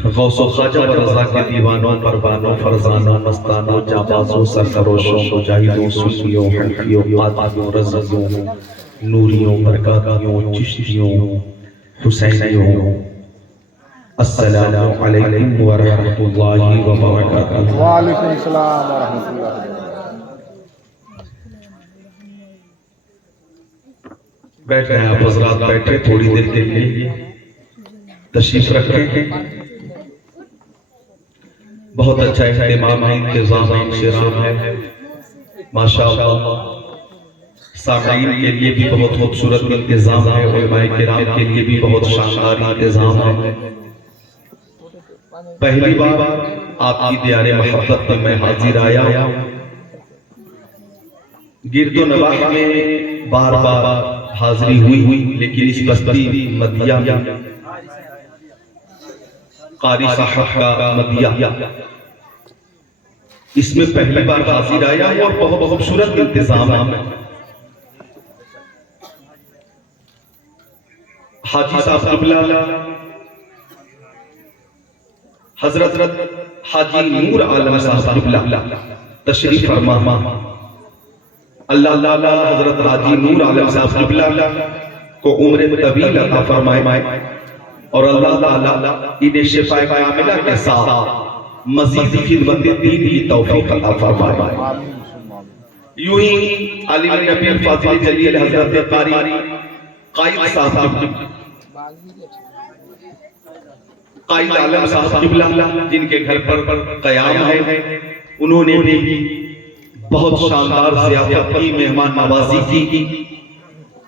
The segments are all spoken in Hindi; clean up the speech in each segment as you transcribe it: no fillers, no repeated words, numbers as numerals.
गौसो ख्वाजा व रज़ा के दीवानों परवानों फरजानों मस्तानों जाबाजों सरफरोशों मुजाहिदों सुन्नियों हनफियों कादियों रज़ियों नूरियों बरकातियों चिश्तियों हुसैनियों अस्सलामु अलैकुम व रहमतुल्लाहि व बरकातुहू। वालेकुम सलाम व रहमतुल्लाह। बैठ गए आप हज़रात, बैठे थोड़ी देर के लिए तशरीफ रखें। बहुत अच्छा इहतिमाम है, इंतजाम है, इंशिराम है माशाअल्लाह। सामीन के लिए भी बहुत खूबसूरत इंतजाम है, उलमाए किराम के लिए भी बहुत शानदार इंतजाम है। पहली बार आपकी दियारे मोहब्बत में मैं हाजिर आया। गिरदो नवाह में बार बार हाजिरी हुई, लेकिन इस बस्ती मदिया में कारी साहब का मदिया, इसमें पहली बार हाजिर आया और बहुत खूबसूरत इंतजाम है। हाजी साहब क़िबला हजरत हाजी नूर आलम साहब क़िबला तशरीफ फरमा। अल्लाह ताला हजरत हाजी नूर आलम साहब क़िबला को उम्र तवील अता फरमाए और अल्लाह ताला इन्हें शिफाए कामिला के साथ मजीद खिदमत दीन की तौफीक अता फरमाए। यूं ही आलिम नबी फाजिल जलील हजरत कारी कायद साहब कायद आलम साहब क़िबला जिनके घर पर क़याम है, उन्होंने भी बहुत शानदार ज़ियाफ़त की, मेहमान नवाजी की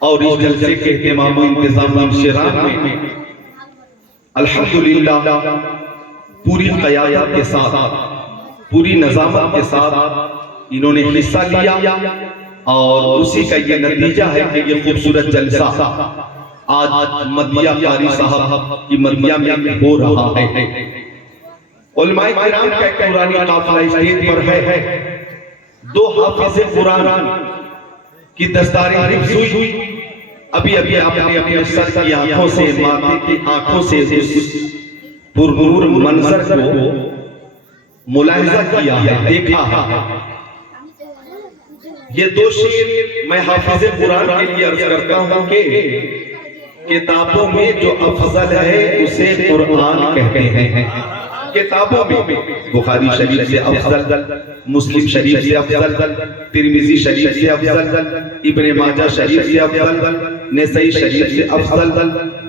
और इस जलसे के इहतिमाम व इंतज़ाम इंशिराम में अल्हम्दुलिल्लाह पूरी क़यादत के साथ, पूरी नज़ामत के साथ इन्होंने हिस्सा लिया और उसी का ये नतीजा है कि ये खूबसूरत जलसा आज मदिया कारी साहब की मदिया में हो रहा है। उलमाए किराम का एक पुरानी काफ़िला स्टेज पर है। दो हाफिज़े कुरान की दस्तारें हिफ्ज़ हुई। अभी अभी आपने अपने सर की आंखों से, माथे की आंखों से उस पुरनूर मंजर को मुलाहिज़ा किया है, देखा है। ये दो शेर मैं हाफिज़े कुरान के लिए अर्ज करता हूं कि किताबों में जो अफजल है उसे कुरान कहते हैं। किताबों में बुखारी शरीफ से अफजल, मुस्लिम शरीफ से अफजल, तिरमिजी शरीफ से अफजल, इब्ने माजा शरीफ से अफजल, नसई शरीफ से अफजल,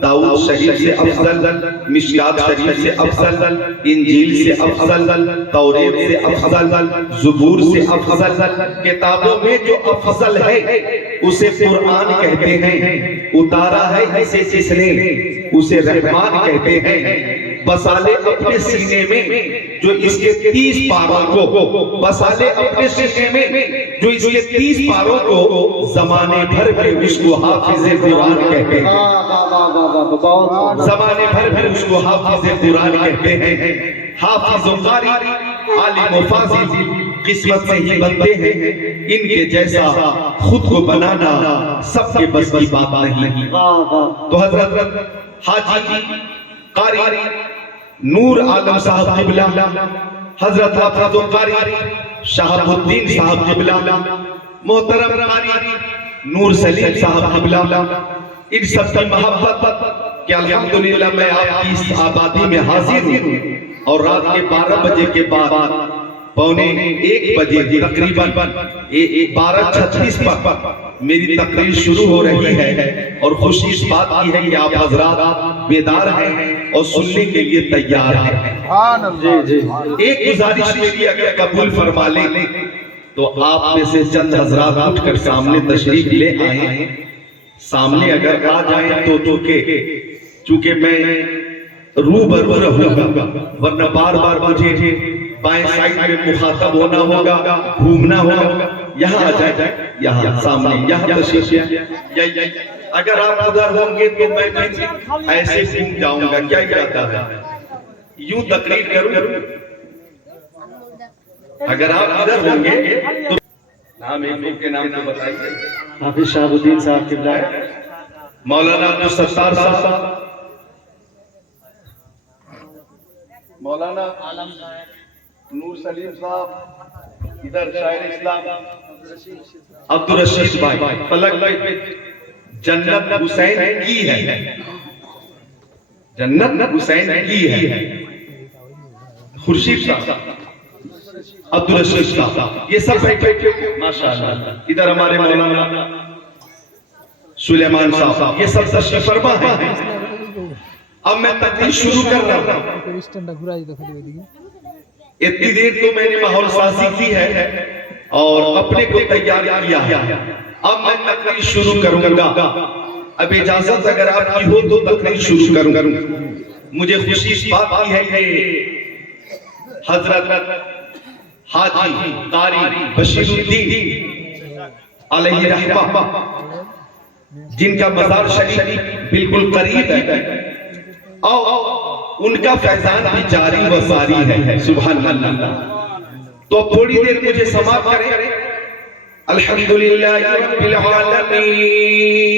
दाऊद शरीफ से अफजल, मिशकात शरीफ से अफजल, इंजील से अफजल, तौरेत से अफजल, ज़बूर से अफजल। किताबों में जो अफजल है उसे कुरान कहते हैं। उतारा है इसे जिसने उसे रहमान कहते हैं। बसाले अपने सीने में जो इसके 30 पारों को, बसाले अपने सीने में जो इसके 30 पारों को जमाने भर में उसको हाफिज़े कुरान कहते हैं। जमाने भर में उसको हाफिज़े कुरान कहते हैं। हाफिज़ व कारी, आलिम व फाज़िल किस्मत से ही बनते हैं। इनके जैसा खुद को बनाना सबके बस की बात नहीं। तो हजरत हाजी कारी नूर आलम साहब क़िबला, हजरत हाफिज़ व कारी शहाबुद्दीन साहब क़िबला, मोहतरम कारी नूर सलीम साहब क़िबला, इन सब की मोहब्बत कि अल्हम्दुलिल्लाह मैं आपकी इस आबादी में हाजिर हूँ और रात के 12 बजे के बाद पौने 1 बजे तकरीबन 12:36 पर मेरी तकरीर शुरू हो रही है। और खुशी इस बात की है कि आप हजरात बेदार हैं और सुनने के लिए तैयार हैं। एक गुजारिश मेरी अगर कबूल फरमा लें तो आप में से चंद हजरात उठकर सामने तशरीफ ले आए। सामने अगर आ जाए तो चूंकि मैं रूबरू रहूंगा, वरना बार बार मुझे बाएं साइड में मुखातब होना होगा, घूमना होगा। यहाँ आ जाए, यहाँ सामने, यहाँ तशरीफ। अगर आप उधर होंगे तो मैं फिर ऐसे घूम जाऊंगा। क्या इरादा है? यूं तकरीर करूं। अगर आप इधर होंगे तो नाम एक के नाम तो बताइए। हाफिज शहाबुद्दीन साहब क़िबला, मौलाना अब्दुल सत्तार साहब, मौलाना नूर सलीम साहब, इधर शायर इस्लाम अब्दुल रशीद भाई पलक जन्नत हुसैन की है, जन्नत हुसैन की है। खुर्शीद साहब, अब्दुल रशीद साहब, ये सब बैठे माशाअल्लाह। इधर हमारे मौलाना सुलेमान साहब, ये सब तशरीफ फरमा है। अब मैं तकरीर शुरू कर रहा हूं। इतनी देर तो मैंने माहौल साजी की है और अपने को तैयार किया है। अब मैं तकरीर शुरू करूंगा। अब इजाजत अगर आपकी हो तो तकरीर शुरू करूंगा। मुझे खुशी इस बात की है कि हजरत हाजी कारी बशीरुद्दीन अलैहि रहमा, जिनका मज़ार शरीफ बिल्कुल करीब है और उनका फैजान भी जारी व सारी है। सुभान अल्लाह। तो थोड़ी देर मुझे समाप्त करें। अल्हम्दुलिल्लाहि रब्बिल आलमीन।